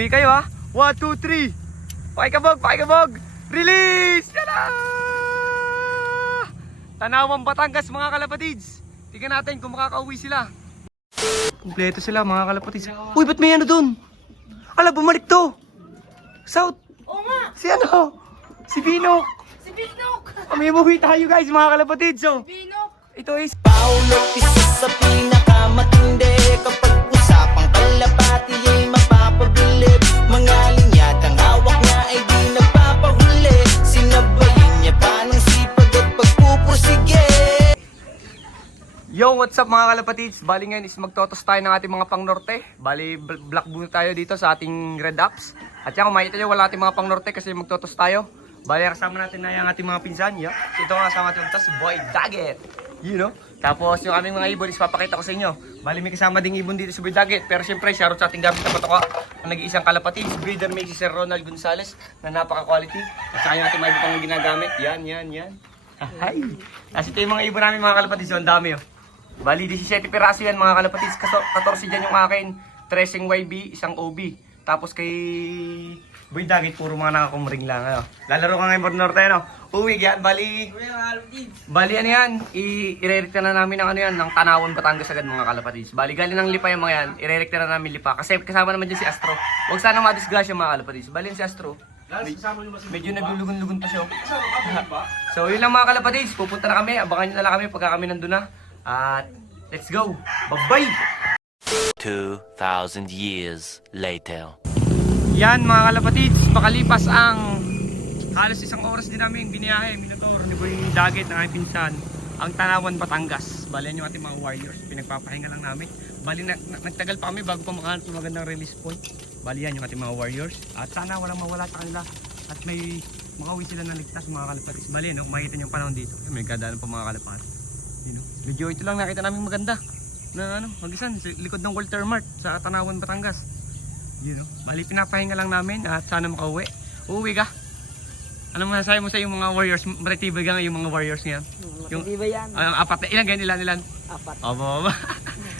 Uwi kayo ha. 1, 2, 3. Pakikabog, pakikabog. Release! Tada! Tanawang Batangas mga kalapatids. Tingnan natin kung makakauwi sila. Kompleto sila mga kalapatids. Uy, ba't may ano dun? Ala, bumalik to. South. Oo nga! Si ano? Si Binok. Si Binok! May umuwi tayo guys mga kalapatids. So, Binok! ito is Paulo, isa sa pinakamatindi. Kapag usapang kalapati ay mapapabilib. Mga linyatang hawak niya ay di nagpapahuli. Sinabayin niya pa ng sipag at pagpupursige. Yo, what's up mga kalapatids? Bali ngayon is magtotos tayo ng ating mga pang-norte. Bali, black blue tayo dito sa ating red ups. At yan, kung makita nyo, wala ating mga pang-norte kasi magtotos tayo. Bali, kasama natin na yung ating mga pinsan. Yeah. Ito nga kasama natin si Boy Daggett. You know? Tapos yung aming mga ibon is papakita ko sa inyo. Bali, may kasama ding ibon dito si Boy Daggett. Pero syempre, shoutout sa ating gamit na patoka. Ang nag-iisang kalapatids, breeder may si Sir Ronald Gonzales na napaka-quality. At saka yung ating mga ibon pang ginagamit. Yan. Ay! Kasi ito yung mga ibon namin mga kalapatids. Ang dami oh. Bali, 17 piraso yan mga kalapatids. 14 dyan yung akin. 13 YB, isang OB. Tapos kay Boy Daggett, puro mga nakakumring lang. Ano? Lalaro ka ngayon Norte, no? Uwi yan. Bali ano yan? I-re-recta na namin ng ano yan, ng Tanawon, Batangas agad mga kalapatids. Bali, galing ng Lipa yung mga yan. I-re-recta na namin Lipa. Kasi kasama naman dyan si Astro. Huwag sana madisgrasya mga kalapatids. Bali si Astro. Medyo naglulugon-lugon pa siya. So yun lang mga kalapatids. Pupunta na kami. Abangan nyo na lang kami pagka kami nandun na. At let's go! Bye-bye! 2,000 years later. Yan mga kalapatids, makalipas ang halos isang oras din namin biniyahe, Minotaur ni Boy Daggett ng aming pinsan, ang Tanawon, Batangas. Bali yung ating mga warriors, pinagpapahinga lang namin. Bali nagtagal pa kami bago pa makahanap ng magandang release point. Bali yan yung ating mga warriors. At sana walang mawala sa kanila at may makauwi sila na ligtas mga kalapatids. Bali no, makikita niyo yung panahon dito. May kadaan pa mga kalapatids. You know, medyo ito lang nakita namin maganda na ano, mag-isan sa likod ng Walter Mart sa Tanawon, Batangas. You know, bali pinapahinga lang namin at sana makauwi. Uuwi ka. Ano masasabi mo sa yung mga warriors? Matitibay ka nga yung mga warriors ngayon? Yung Matitibay yan. Apat na, ilan ganyan, ilan? Apat. Opo.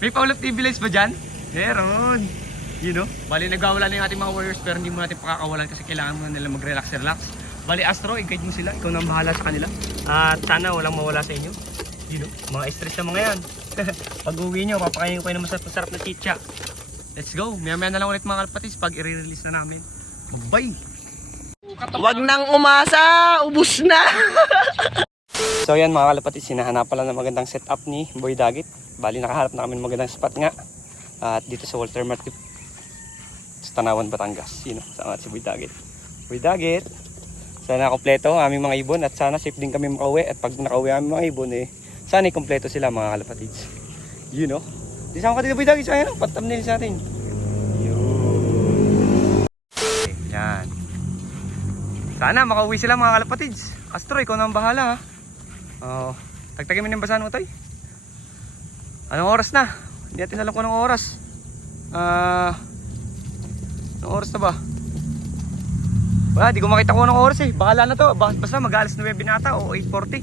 May Paulot TV lights ba dyan? Meron. You know, bali nagwawala na yung ating mga warriors pero hindi mo natin pakakawalan kasi kailangan mo nila mag-relax. Bali Astro, i-guide mo sila, ikaw na ang bahala sa kanila. At sana walang mawala sa inyo. You know, mga stress na mga yan. Pag uwi nyo, papakain ko kayo ng masarap na chicha. Let's go. Maya-maya na lang ulit mga kalapatids pag i-release na namin. Bye! Wag nang umasa, ubus na. So yan mga kalapatids, hinahanap pala ng magandang setup ni Boy Daggett. Bali nakahanap na kami ng magandang spot nga. At dito sa Walter Mart sa Tanawon, Batangas. Sino? Sama si Boy Daggett. Boy Daggett. Sana kompleto ang aming mga ibon at sana safe din kami makauwi. At pag nakauwi ang mga ibon sana kompleto sila mga kalapatids. You know? Di sama ka dito Boy Daggett. Sana pat-thumbnail sa atin. Yun. Yan. Sana makauwi sila mga kalapatids. Astro, ikaw na ang bahala ha. Tagtagin mo ng basahan mo tayo. Anong oras na? Hindi natin alam kung anong oras. Anong oras na ba? Wala, di ko makita kung anong oras eh. Bahala na to. Basta mag-alas 9 na ata o 8:40.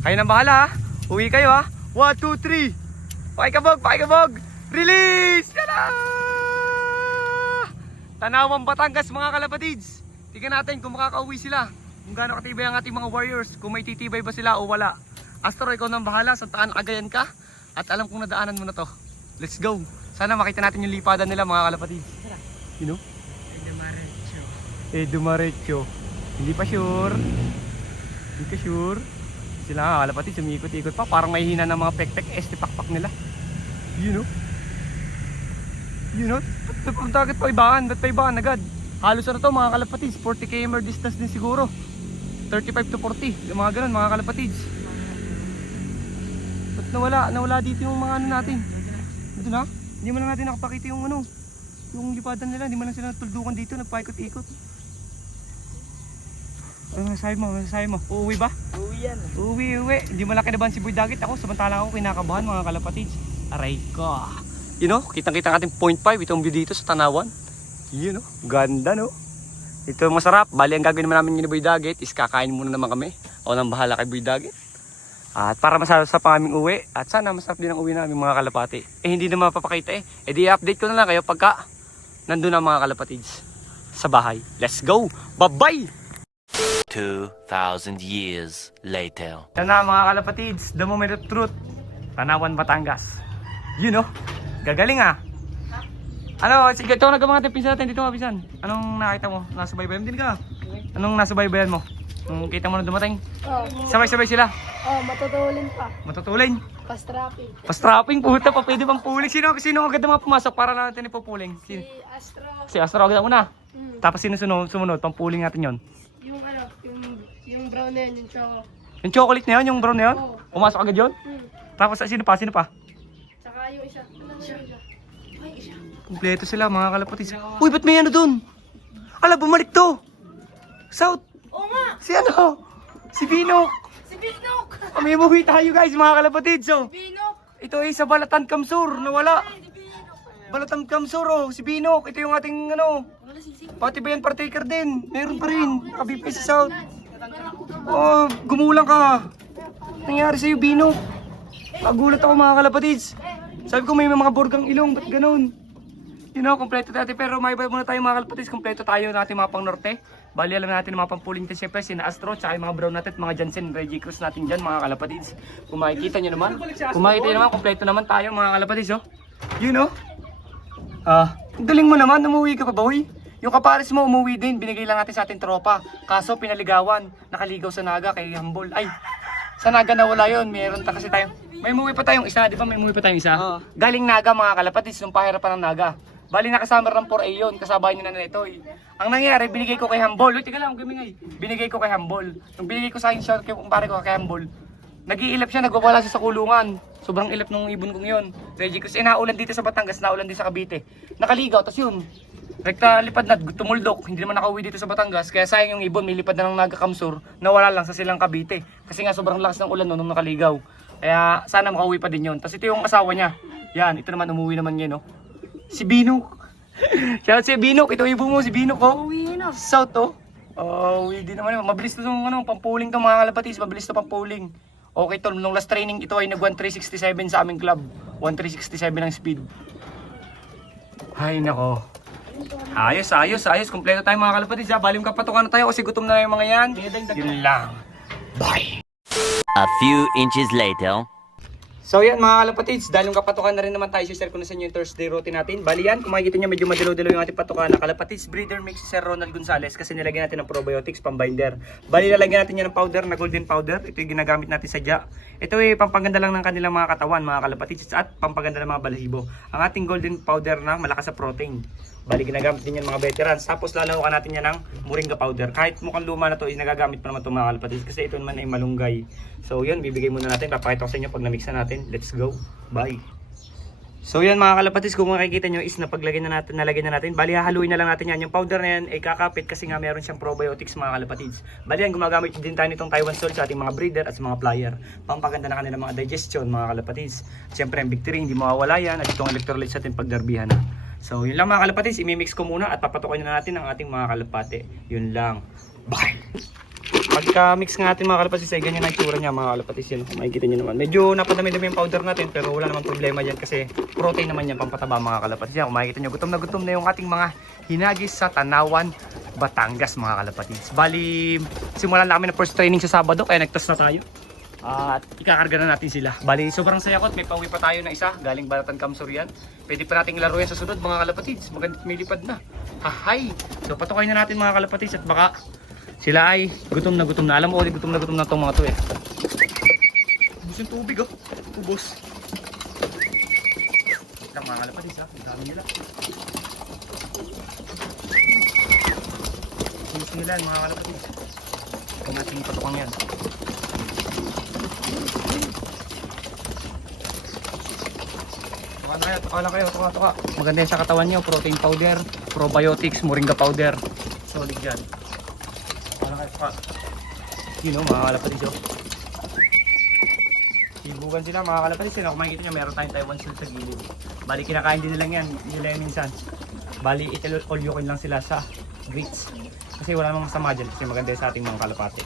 Kayo na bahala ha. Uwi kayo ha. 1, 2, 3. Pakikabog! Release! Tada! Tanawang Batangas mga kalapatids. Tingnan natin kung makakauwi sila. Kung gaano katibay ang ating mga warriors. Kung may titibay ba sila o wala. Astro, ikaw nang bahala. Sa taan Cagayan ka. At alam kong nadaanan mo na to. Let's go. Sana makita natin yung lipadan nila mga kalapatids. You know? Dumaretso. Hindi pa sure. Sila nga kalapatids, sumikot-ikot pa. Parang may hina ng mga pek-pek. Pakpak nila. You know? Bakit pa ibahan? Ba't pa ibahan agad? Halos ano to mga kalapatids, 40 km distance din siguro. 35 to 40, yung mga ganun mga kalapatids. Ba't nawala dito yung mga ano natin? Dito na? Hindi mo lang natin nakapakita yung ano, yung lipadan nila, hindi mo lang sila natuldukan dito, nagpaikot-ikot. Ano masasabi mo? Uuwi ba? Uwi yan. Uwi. Hindi mo lang kinabahan si Boy Daggett. Ako, samantalang ako kinakabahan mga kalapatids. Aray ko. You know, kitang-kita natin 0.5 itong view dito sa Tanawon. You know, ganda no. Ito masarap. Bali ang gagawin naman namin ni Boy Daggett is kakain muna naman kami. Ako nang bahala kay Boy Daggett. At para masarap sa aming uwi. At sana masarap din ang uwi namin mga kalapati. Hindi na mapapakita di update ko na lang kayo pagka nandun ang mga kalapatids sa bahay. Let's go! Bye-bye! 2,000 years later. Yan na mga kalapatids, the moment of truth. Tanawan, Batangas. You know, gagaling ah. Ano, sige, ito nagawa natin pinsan natin dito mga pinsan. Anong nakita mo? Nasa baybayan din ka? Anong nasa baybayan mo? Nung kita mo na dumating? Oh, Sabay-sabay sila. matutulin pa. Matutulin. Pastrapping. Pa-strapping, puta pa, pwede bang puling? Sino agad na mga pumasok para natin ipupuling? Si Astro. Si Astro agad muna. Mm. Tapos sino sumunod, pampuling natin yon. Yung ano, yung brown na yun, yung choco. Yung chocolate na yun, yung brown na yun? Oo. Pumasok agad yun? Tapos sino pa? Tsaka yung isa. Ay, isa. Kompleto sila mga kalapatis. Uy, ba't may ano dun? Ala, bumalik to. South. Oo nga! Si ano? Si Binok. Si Binok! May umuwi tayo guys mga kalapatids. So, Binok! ito ay sa Balatan Kamsur. Nawala. Balatan Kamsur oh. Si Binok. Ito yung ating ano. Pati ba yan partaker din? Meron pa rin. Kabipay si South. Oh, gumulang ka. Nangyari sa'yo Binok. Nagulat ako mga kalapatids. Sabi ko may mga burgang ilong. Ba't ganun? You know, kompleto natin. Pero may iba muna tayo mga kalapatids. Kompleto tayo natin mga pang norte. Bali alam natin mga pampuling din siyempre. Sina Astro, tsaka yung mga brown natin. Mga Jansen, Reggie Cruz natin dyan mga kalapatids. Kung makikita nyo naman. Kung makikita nyo naman, kompleto naman tayo mga kalapatids. Oh. You know? Galing mo naman. Umuwi ka pa ba? Uy? Yung kapares mo umuwi din. Binigay lang natin sa ating tropa. Kaso pinaligawan. Nakaligaw sa Naga kay Hambol. Ay, sa Naga nawala yun. Meron ta kasi tayo. May umuwi pa tayong isa. Di ba may umuwi pa tayong isa? Galing Naga mga kalapatids. Nung pahirapan ng Naga. Bali nakasama ng 4A yun, kasabay niya na Itoy. Ang nangyari, binigay ko kay Hambol. Uy, tiga lang, gumingay. Binigay ko kay Hambol. Nung binigay ko sa akin siya, kumpare ko kay Hambol, nag-iilap siya, nagwawala siya sa kulungan. Sobrang ilap nung ibon kong yun. Reggie, kasi naulan dito sa Batangas, naulan din sa Cavite. Nakaligaw, tas yun. Rekta lipad na, tumuldok, hindi naman nakauwi dito sa Batangas. Kaya sayang yung ibon, may lipad na ng Naga Kamsur, nawala lang sa silang Cavite. Kasi nga sobrang lakas ng ulan nung nakaligaw. Kaya sana makauwi pa din yun. Tas ito yung asawa niya. Yan, ito naman, umuwi naman niya, no? Si Binok. Shoutout si Binok. Ito ibo mo si Binok oh. Uwi na. South oh. Uwi din naman. Mabilis to yung ano, pampuling to mga kalapatis. Mabilis to pampuling. Okay tol, nung last training ito ay nag 1367 sa aming club. 1367 ang speed. Hay nako. Ayos. Kompleto tayo mga kalapatis ha. Bali yung kapatukan na tayo kasi gutom na yung mga yan. Yun lang. Bye. A few inches later. So yan mga kalapatids, dahil yung kapatukan na rin naman tayo, share ko na sa inyo yung Thursday routine natin. Bali yan, kung makikita nyo medyo madilaw-dilaw yung ating patukan na kalapatids breeder mix si Sir Ronald Gonzales kasi nilagyan natin ng probiotics pambinder. Bali lalagyan natin yan ng powder na golden powder, ito yung ginagamit natin sa dya. Ito ay pampaganda lang ng kanilang mga katawan mga kalapatids at pampaganda ng mga balahibo. Ang ating golden powder na malakas sa protein. Bali ginagamit din yan mga veterans. Tapos lalawakan natin yan ng moringa powder. Kahit mukhang luma na to, nagagamit pa naman ito mga kalapatids kasi ito naman ay malunggay. So yan, bibigay muna natin. Papakita ko sa inyo pag na-mix na natin. Let's go. Bye. So yan mga kalapatids, kung makikita nyo is nalagyan na natin. Bali hahaluin na lang natin yan. Yung powder na yan ay kakapit kasi nga meron siyang probiotics mga kalapatids. Bali yan, gumagamit din tayo nitong Taiwan Salt sa ating mga breeder at sa mga flyer. Pampaganda na kanilang mga digestion mga kalapatids. Siyempre ang victory, hindi mawawala yan. At itong electrolytes natin pagdarbihan na. So yun lang mga kalapatids, imimix ko muna at papatukoy na natin ang ating mga kalapate. Yun lang. Bye! Pagka-mix nga natin mga kalapatids ay ganyan ang itsura niya mga kalapatids yun. Makikita nyo naman. Medyo napadami-dami yung powder natin pero wala namang problema dyan kasi protein naman yan pampataba mga kalapatids. Yan, kung makikita nyo, gutom na yung ating mga hinagis sa Tanawan, Batangas mga kalapatids. Bali, simulan na kami ng first training sa Sabado kaya nagtas na tayo. At ikakarga na natin sila. Bali, sobrang saya ko at may pauwi pa tayo na isa. Galing Balatan Kamsur yan. Pwede pa nating laro yan sa sunod mga kalapatids. Maganda may lipad na. Hahay! So patukoy na natin mga kalapatids at baka sila ay gutom na. Alam mo ulit gutom na itong mga to eh. Ubus yung tubig oh. Ubus. Lang mga kalapatids ha. Ang dami nila. Ubus nila mga kalapatids. Huwag natin patukang yan. Tuka. Maganda yan sa katawan nyo. Protein powder, probiotics, moringa powder. Solid yan. Tuka. Yun o, mga kalapatids o. Sibugan sila mga kalapatids. Kung makikita nyo, meron tayong Taiwan Salt sa gilid. Bali, kinakain din nilang yan. Nila yan minsan. Bali, all-you-can lang sila sa grits. Kasi wala namang masama dyan. Kasi maganda sa ating mga kalapate.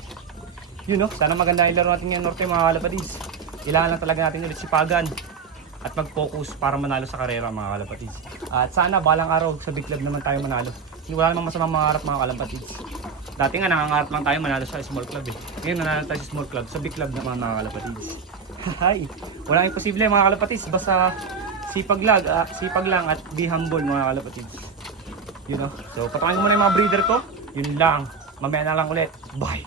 Yun o, sana maganda yung laro natin ngayon norte mga kalapatids. Kailangan lang talaga natin ulit sipagan. at mag-focus para manalo sa karera mga kalapatids. At sana balang araw sa big club naman tayo manalo. Wala namang masamang mangarap mga kalapatids. Dati nga nangangarap lang tayo manalo sa small club eh. Ngayon nanalo tayo sa small club, sa big club naman mga kalapatids. Hay, walang imposible mga kalapatids, basta sipag lang at be humble mga kalapatids. You know? So patakin mo na yung mga breeder ko. Yun lang. Mamaya na lang ulit. Bye!